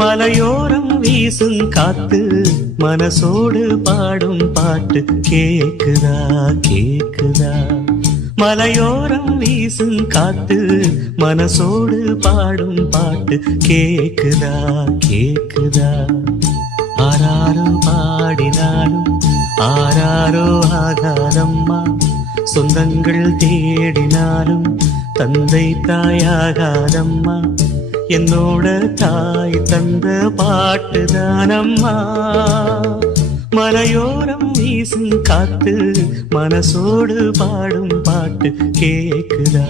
மலையோரம் வீசும் காத்து மனசோடு பாடும் பாட்டு கேக்குதா கேக்குதா. மலையோரம் வீசும் காத்து மனசோடு பாடும் பாட்டு கேக்குதா கேக்குதா. ஆராரோ பாடினாலும் ஆராரோ ஆகாதம்மா, சொந்தங்கள் தேடினாலும் தந்தை தாயாகாதம்மா. என்னோட தாய் தந்த பாட்டுதானம்மா. மலையோரம் வீசும் காத்து மனசோடு பாடும் பாட்டு கேக்குதா